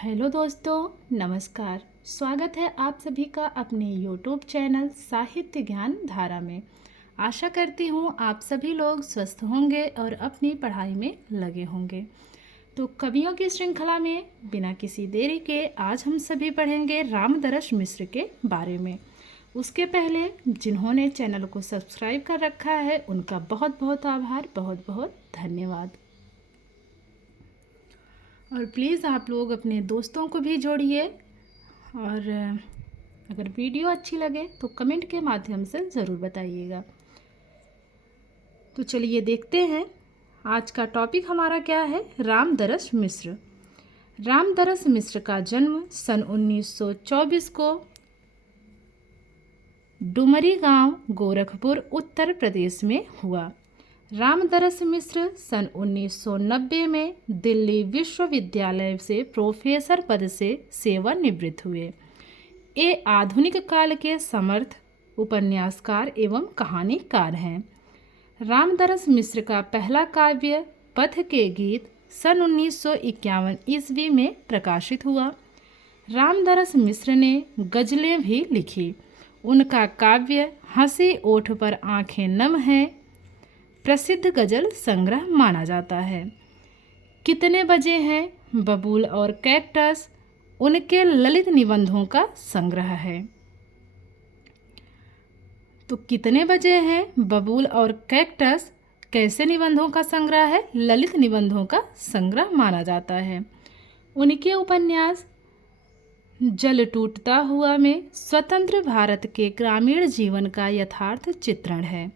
Hello दोस्तों, नमस्कार। स्वागत है आप सभी का अपने यूट्यूब चैनल साहित्य ज्ञान धारा में। आशा करती हूँ आप सभी लोग स्वस्थ होंगे और अपनी पढ़ाई में लगे होंगे। तो कवियों की श्रृंखला में बिना किसी देरी के आज हम सभी पढ़ेंगे रामदरस मिश्र के बारे में। उसके पहले जिन्होंने चैनल को सब्सक्राइब कर रखा है उनका बहुत बहुत आभार, बहुत बहुत धन्यवाद। और प्लीज़ आप लोग अपने दोस्तों को भी जोड़िए और अगर वीडियो अच्छी लगे तो कमेंट के माध्यम से ज़रूर बताइएगा। तो चलिए देखते हैं आज का टॉपिक हमारा क्या है। रामदरस मिश्र। रामदरस मिश्र का जन्म सन 1924 को डुमरी गांव, गोरखपुर, उत्तर प्रदेश में हुआ। रामदरस मिश्र सन 1990 में दिल्ली विश्वविद्यालय से प्रोफेसर पद से सेवानिवृत्त हुए। ये आधुनिक काल के समर्थ उपन्यासकार एवं कहानीकार हैं। रामदरस मिश्र का पहला काव्य पथ के गीत सन 1951 ईस्वी में प्रकाशित हुआ। रामदरस मिश्र ने गज़लें भी लिखी। उनका काव्य हंसी ओठ पर आंखें नम है प्रसिद्ध गज़ल संग्रह माना जाता है। कितने बजे हैं, बबूल और कैक्टस उनके ललित निबंधों का संग्रह है। तो कितने बजे हैं, बबूल और कैक्टस कैसे निबंधों का संग्रह है? ललित निबंधों का संग्रह माना जाता है। उनके उपन्यास जल टूटता हुआ में स्वतंत्र भारत के ग्रामीण जीवन का यथार्थ चित्रण है।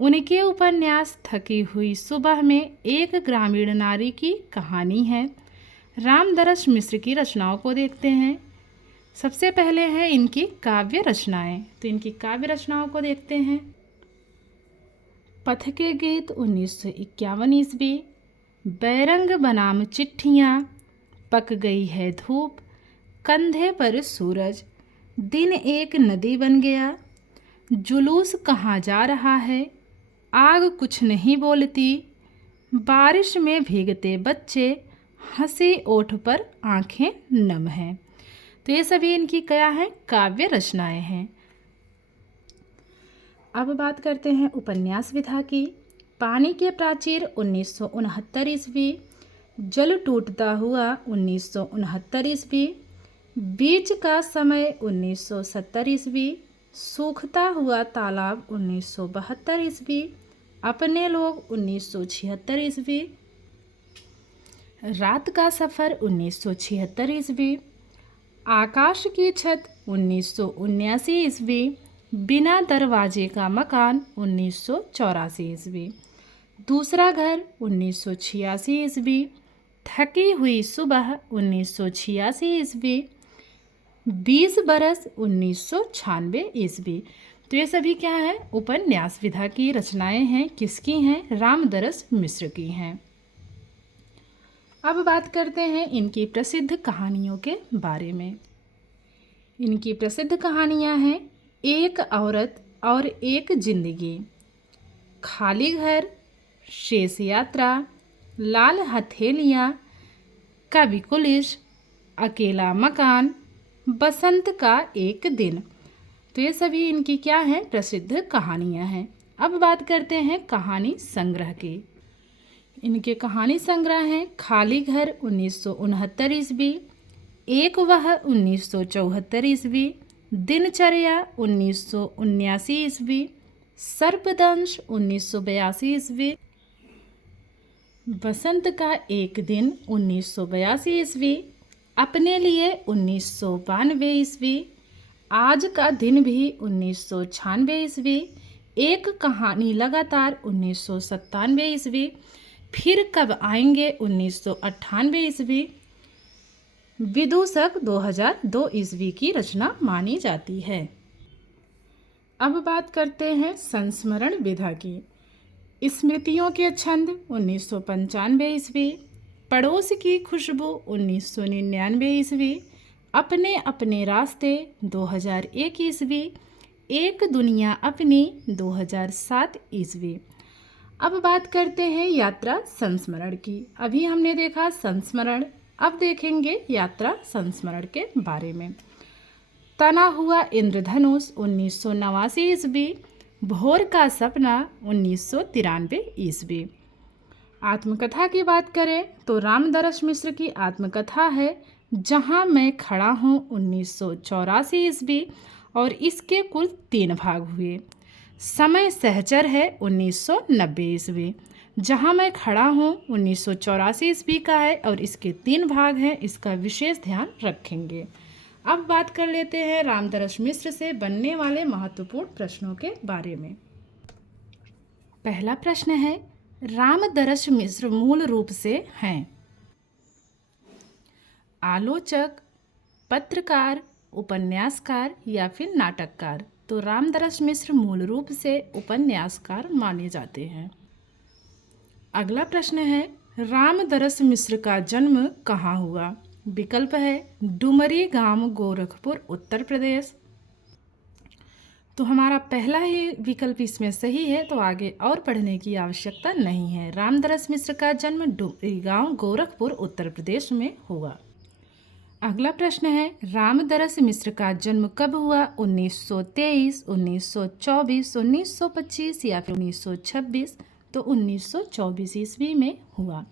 उनके उपन्यास थकी हुई सुबह में एक ग्रामीण नारी की कहानी है। रामदरस मिश्र की रचनाओं को देखते हैं। सबसे पहले है इनकी काव्य रचनाएं। तो इनकी काव्य रचनाओं को देखते हैं। पथ के गीत 1951 ईस्वी, बैरंग बनाम चिट्ठियाँ, पक गई है धूप, कंधे पर सूरज, दिन एक नदी बन गया, जुलूस कहाँ जा रहा है, आग कुछ नहीं बोलती, बारिश में भीगते बच्चे, हंसी ओठ पर आंखें नम हैं। तो ये सभी इनकी क्या है? काव्य रचनाएं हैं। अब बात करते हैं उपन्यास विधा की। पानी के प्राचीर 1969 ईस्वी, जल टूटता हुआ 1969 ईस्वी, बीच का समय 1970 ईस्वी, सूखता हुआ तालाब 1972 ईस्वी, अपने लोग 1976 ईस्वी, रात का सफ़र 1976 ईस्वी, आकाश की छत 1979 ईस्वी, बिना दरवाजे का मकान 1984 ईस्वी, दूसरा घर 1986 ईस्वी, थकी हुई सुबह 1986 ईस्वी, 20 बरस 1996 ईस्वी। तो ये सभी क्या है? उपन्यास विधा की रचनाएं हैं। किसकी हैं? रामदरस मिश्र की हैं। अब बात करते हैं इनकी प्रसिद्ध कहानियों के बारे में। इनकी प्रसिद्ध कहानियां हैं एक औरत और एक जिंदगी, खाली घर, शेष यात्रा, लाल हथेलियाँ, कवि कुलिश, अकेला मकान, बसंत का एक दिन। तो ये सभी इनकी क्या हैं? प्रसिद्ध कहानियां हैं। अब बात करते हैं कहानी संग्रह की। इनके कहानी संग्रह हैं खाली घर 1969 ईस्वी, एक वह 1974 ईस्वी, दिनचर्या 1979 ईस्वी, सर्पदंश 1982 ईस्वी, बसंत का एक दिन 1982 ईस्वी, अपने लिए 1992 ईस्वी, आज का दिन भी 1996 ईस्वी, एक कहानी लगातार 1997 ईस्वी, फिर कब आएंगे 1998 ईस्वी, विदूषक 2002 ईस्वी की रचना मानी जाती है। अब बात करते हैं संस्मरण विधा की। स्मृतियों के छंद 1995 ईस्वी, पड़ोस की खुशबू 1999 ईस्वी, अपने अपने रास्ते 2001 ईस्वी, एक दुनिया अपनी 2007 ईस्वी। अब बात करते हैं यात्रा संस्मरण की। अभी हमने देखा संस्मरण अब देखेंगे यात्रा संस्मरण के बारे में। तना हुआ इंद्रधनुष 1989 ईस्वी, भोर का सपना 1993 ईस्वी। आत्मकथा की बात करें तो रामदरस मिश्र की आत्मकथा है जहां मैं खड़ा हूं 1984 ईस्वी और इसके कुल 3 भाग हुए। समय सहचर है 1990 ईस्वी। जहां मैं खड़ा हूं 1984 ईस्वी का है और इसके 3 भाग हैं, इसका विशेष ध्यान रखेंगे। अब बात कर लेते हैं रामदरस मिश्र से बनने वाले महत्वपूर्ण प्रश्नों के बारे में। पहला प्रश्न है, रामदरस मिश्र मूल रूप से हैं आलोचक, पत्रकार, उपन्यासकार या फिर नाटककार। तो रामदरस मिश्र मूल रूप से उपन्यासकार माने जाते हैं। अगला प्रश्न है, रामदरस मिश्र का जन्म कहाँ हुआ? विकल्प है डुमरी गांव, गोरखपुर, उत्तर प्रदेश। तो हमारा पहला ही विकल्प इसमें सही है, तो आगे और पढ़ने की आवश्यकता नहीं है। रामदरस मिश्र का जन्म डुमरी गांव, गोरखपुर, उत्तर प्रदेश में हुआ। अगला प्रश्न है, रामदरस मिश्र का जन्म कब हुआ? 1923, 1924, 1925 या फिर 1926? तो 1924 ईस्वी में हुआ।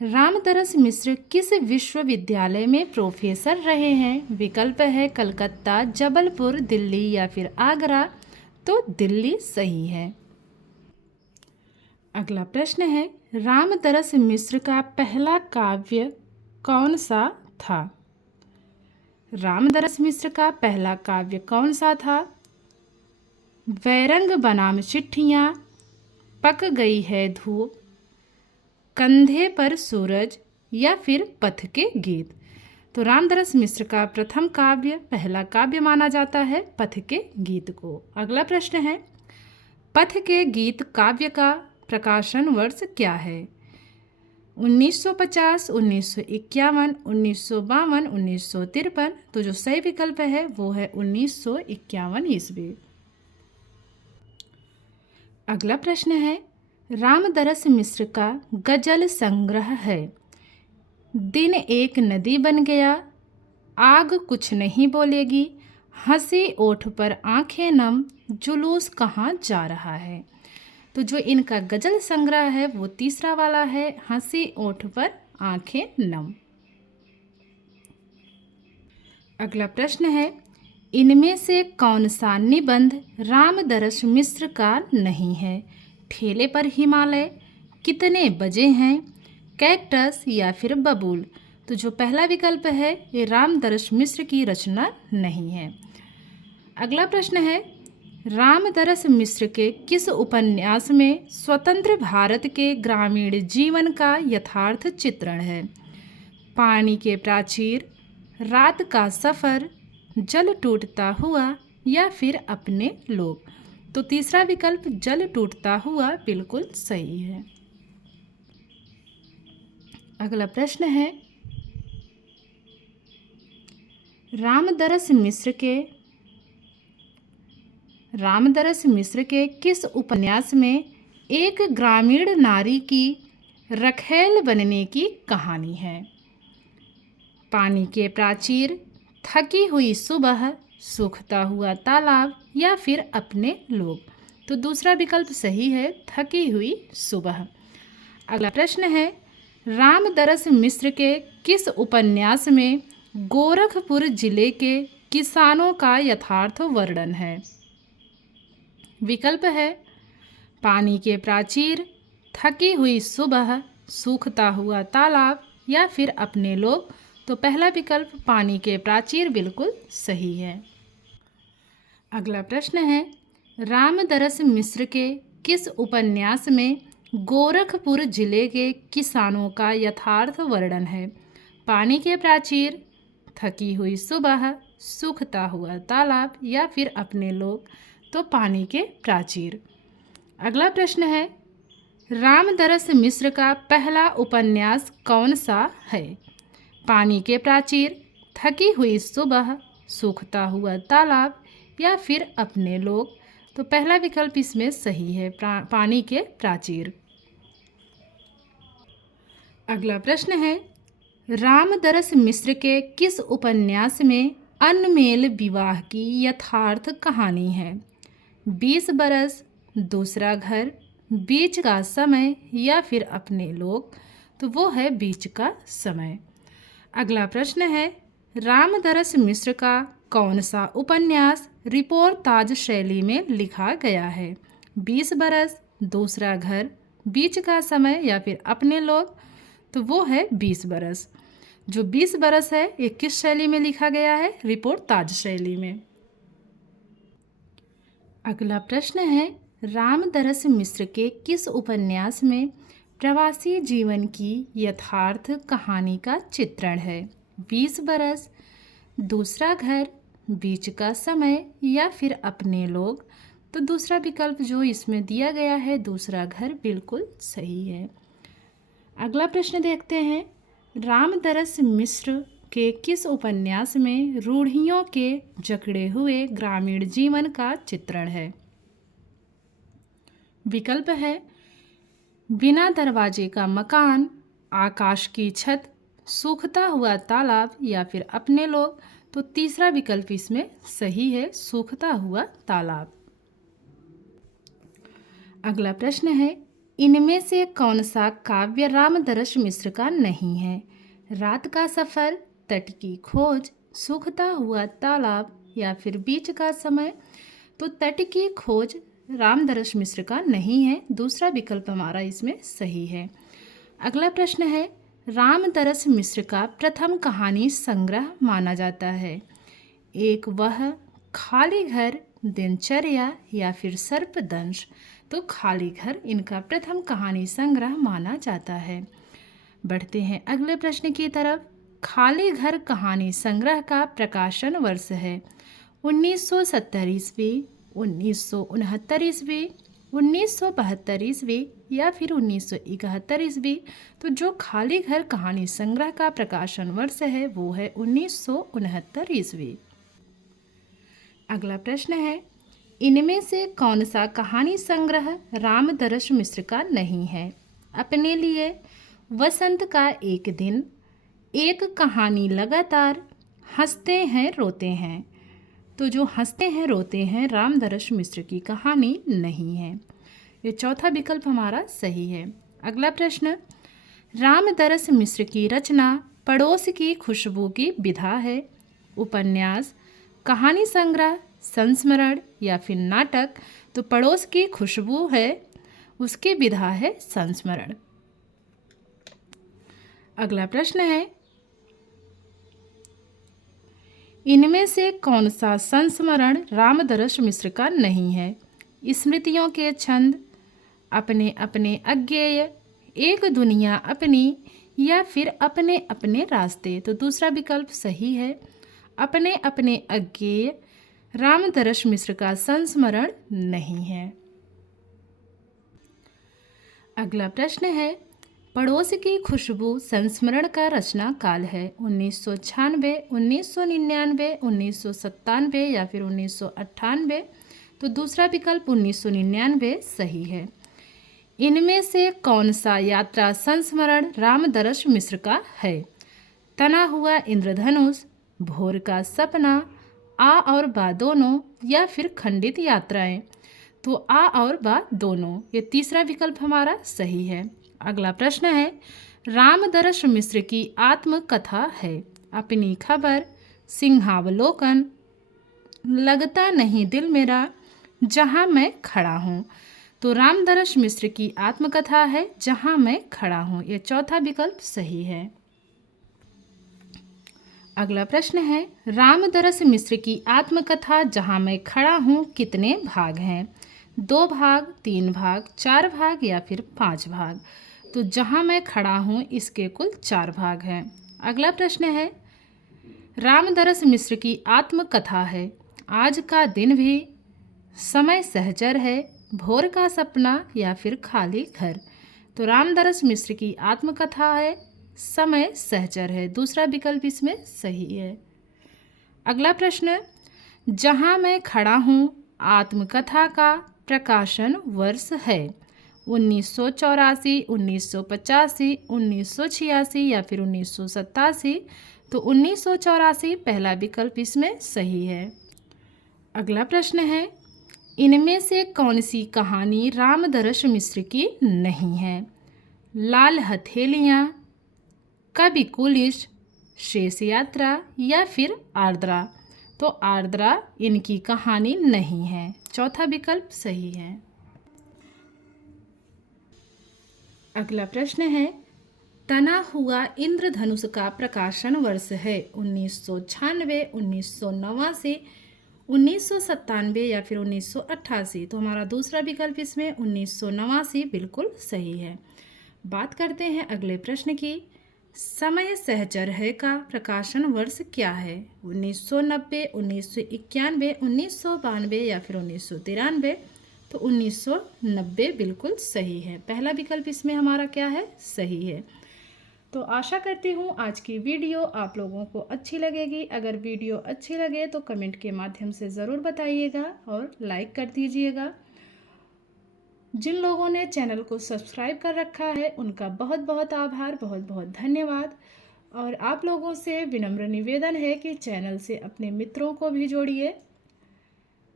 रामदरस मिश्र किस विश्वविद्यालय में प्रोफेसर रहे हैं? विकल्प है कलकत्ता, जबलपुर, दिल्ली या फिर आगरा। तो दिल्ली सही है। अगला प्रश्न है, रामदरस मिश्र का पहला काव्य कौन सा था? रामदरस मिश्र का पहला काव्य कौन सा था? वैरंग बनाम चिट्ठियाँ, पक गई है धूप, कंधे पर सूरज या फिर पथ के गीत। तो रामदरस मिश्र का प्रथम काव्य, पहला काव्य माना जाता है पथ के गीत को। अगला प्रश्न है, पथ के गीत काव्य का प्रकाशन वर्ष क्या है? 1950, 1951, 1952, 1953। तो जो सही विकल्प है वो है 1951 ईस्वी। अगला प्रश्न है, रामदरस मिश्र का गजल संग्रह है दिन एक नदी बन गया, आग कुछ नहीं बोलेगी, हंसी ओठ पर आंखें नम, जुलूस कहाँ जा रहा है। तो जो इनका गजल संग्रह है वो तीसरा वाला है, हंसी ओठ पर आंखें नम। अगला प्रश्न है, इनमें से कौन सा निबंध रामदरस मिश्र का नहीं है? ठेले पर हिमालय, कितने बजे हैं, कैक्टस या फिर बबूल। तो जो पहला विकल्प है ये रामदरस मिश्र की रचना नहीं है। अगला प्रश्न है, रामदरस मिश्र के किस उपन्यास में स्वतंत्र भारत के ग्रामीण जीवन का यथार्थ चित्रण है? पानी के प्राचीर, रात का सफ़र, जल टूटता हुआ या फिर अपने लोग। तो तीसरा विकल्प जल टूटता हुआ बिल्कुल सही है। अगला प्रश्न है, रामदरस मिश्र के किस उपन्यास में एक ग्रामीण नारी की रखैल बनने की कहानी है? पानी के प्राचीर, थकी हुई सुबह, सूखता हुआ तालाब या फिर अपने लोग। तो दूसरा विकल्प सही है, थकी हुई सुबह। अगला प्रश्न है, रामदरस मिश्र के किस उपन्यास में गोरखपुर जिले के किसानों का यथार्थ वर्णन है? विकल्प है पानी के प्राचीर, थकी हुई सुबह, सूखता हुआ तालाब या फिर अपने लोग। तो पहला विकल्प पानी के प्राचीर बिल्कुल सही है। अगला प्रश्न है, रामदरस मिश्र के किस उपन्यास में गोरखपुर जिले के किसानों का यथार्थ वर्णन है? पानी के प्राचीर, थकी हुई सुबह, सूखता हुआ तालाब या फिर अपने लोग। तो पानी के प्राचीर। अगला प्रश्न है, रामदरस मिश्र का पहला उपन्यास कौन सा है? पानी के प्राचीर, थकी हुई सुबह, सूखता हुआ तालाब या फिर अपने लोग। तो पहला विकल्प इसमें सही है, पानी के प्राचीर। अगला प्रश्न है, रामदरस मिश्र के किस उपन्यास में अनमेल विवाह की यथार्थ कहानी है? 20 बरस, दूसरा घर, बीच का समय या फिर अपने लोग? तो वो है बीच का समय। अगला प्रश्न है, रामदरस मिश्र का कौन सा उपन्यास रिपोर्ताज शैली में लिखा गया है? 20 बरस, दूसरा घर, बीच का समय या फिर अपने लोग? तो वो है 20 बरस। जो 20 बरस है ये किस शैली में लिखा गया है? रिपोर्ताज शैली में। अगला प्रश्न है, रामदरस मिश्र के किस उपन्यास में प्रवासी जीवन की यथार्थ कहानी का चित्रण है? 20 बरस, दूसरा घर, बीच का समय या फिर अपने लोग? तो दूसरा विकल्प जो इसमें दिया गया है, दूसरा घर, बिल्कुल सही है। अगला प्रश्न देखते हैं, रामदरस मिश्र के किस उपन्यास में रूढ़ियों के जकड़े हुए ग्रामीण जीवन का चित्रण है? विकल्प है बिना दरवाजे का मकान, आकाश की छत, सूखता हुआ तालाब या फिर अपने लोग? तो तीसरा विकल्प इसमें सही है, सूखता हुआ तालाब। अगला प्रश्न है, इनमें से कौन सा काव्य रामदरस मिश्र का नहीं है? रात का सफ़र, तट की खोज, सूखता हुआ तालाब या फिर बीच का समय? तो तट की खोज रामदरस मिश्र का नहीं है, दूसरा विकल्प हमारा इसमें सही है। अगला प्रश्न है, रामदरस मिश्र का प्रथम कहानी संग्रह माना जाता है? एक वह, खाली घर, दिनचर्या या फिर सर्पदंश? तो खाली घर इनका प्रथम कहानी संग्रह माना जाता है। बढ़ते हैं अगले प्रश्न की तरफ। खाली घर कहानी संग्रह का प्रकाशन वर्ष है? 1970 ईस्वी, 1969 ईस्वी, 1972 ईस्वी या फिर 1971 ईस्वी? तो जो खाली घर कहानी संग्रह का प्रकाशन वर्ष है वो है 1969 ईस्वी। अगला प्रश्न है, इनमें से कौन सा कहानी संग्रह रामदरस मिश्र का नहीं है? अपने लिए, वसंत का एक दिन, एक कहानी लगातार, हंसते हैं रोते हैं? तो जो हंसते हैं रोते हैं रामदरस मिश्र की कहानी नहीं है, ये चौथा विकल्प हमारा सही है। अगला प्रश्न, रामदरस मिश्र की रचना पड़ोस की खुशबू की विधा है? उपन्यास, कहानी संग्रह, संस्मरण या फिर नाटक? तो पड़ोस की खुशबू है, उसकी विधा है संस्मरण। अगला प्रश्न है, इनमें से कौन सा संस्मरण रामदरस मिश्र का नहीं है? स्मृतियों के छंद, अपने अपने अज्ञेय, एक दुनिया अपनी या फिर अपने अपने रास्ते? तो दूसरा विकल्प सही है, अपने अपने अज्ञेय रामदरस मिश्र का संस्मरण नहीं है। अगला प्रश्न है, पड़ोस की खुशबू संस्मरण का रचना काल है? 1996, 1999, 1997 या फिर 1998? तो दूसरा विकल्प 1999 सही है। इनमें से कौन सा यात्रा संस्मरण रामदरस मिश्र का है? तना हुआ इंद्रधनुष, भोर का सपना, आ और बा दोनों या फिर खंडित यात्राएं? तो आ और बा दोनों, ये तीसरा विकल्प हमारा सही है। अगला प्रश्न है, रामदरस मिश्र की आत्मकथा है? अपनी खबर, सिंहावलोकन, लगता नहीं दिल मेरा, जहाँ मैं खड़ा हूँ? तो रामदरस मिश्र की आत्मकथा है जहाँ मैं खड़ा हूँ, ये चौथा विकल्प सही है। अगला प्रश्न है, रामदरस मिश्र की आत्मकथा जहाँ मैं खड़ा हूँ कितने भाग हैं? 2 भाग, 3 भाग, 4 भाग या फिर 5 भाग? तो जहाँ मैं खड़ा हूँ इसके कुल 4 भाग हैं। अगला प्रश्न है, रामदरस मिश्र की आत्मकथा है? आज का दिन भी, समय सहचर है, भोर का सपना या फिर खाली घर? तो रामदरस मिश्र की आत्मकथा है, समय सहचर है, दूसरा विकल्प इसमें सही है। अगला प्रश्न, जहाँ मैं खड़ा हूँ आत्मकथा का प्रकाशन वर्ष है? 1984, 1985, 1986 या फिर 1987। तो 1984 पहला विकल्प इसमें सही है। अगला प्रश्न है, इनमें से कौन सी कहानी रामदरस मिश्र की नहीं है? लाल हथेलियाँ, कवि कुलिश, शेष यात्रा या फिर आर्द्रा। तो आर्द्रा इनकी कहानी नहीं है, चौथा विकल्प सही है। अगला प्रश्न है, तना हुआ इंद्रधनुष का प्रकाशन वर्ष है 1996, 1989, 1997 या फिर 1988। तो हमारा दूसरा विकल्प इसमें 1989 बिल्कुल सही है। बात करते हैं अगले प्रश्न की, समय सहचर है का प्रकाशन वर्ष क्या है? 1990, 1991, 1992 या फिर 1993। तो 1990 बिल्कुल सही है, पहला विकल्प इसमें हमारा क्या है? सही है। तो आशा करती हूँ आज की वीडियो आप लोगों को अच्छी लगेगी। अगर वीडियो अच्छी लगे तो कमेंट के माध्यम से ज़रूर बताइएगा और लाइक कर दीजिएगा। जिन लोगों ने चैनल को सब्सक्राइब कर रखा है उनका बहुत बहुत आभार, बहुत बहुत धन्यवाद। और आप लोगों से विनम्र निवेदन है कि चैनल से अपने मित्रों को भी जोड़िए।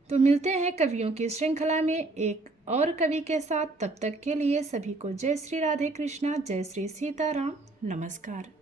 तो मिलते हैं कवियों की श्रृंखला में एक और कवि के साथ। तब तक के लिए सभी को जय श्री राधे कृष्णा, जय श्री सीताराम, नमस्कार।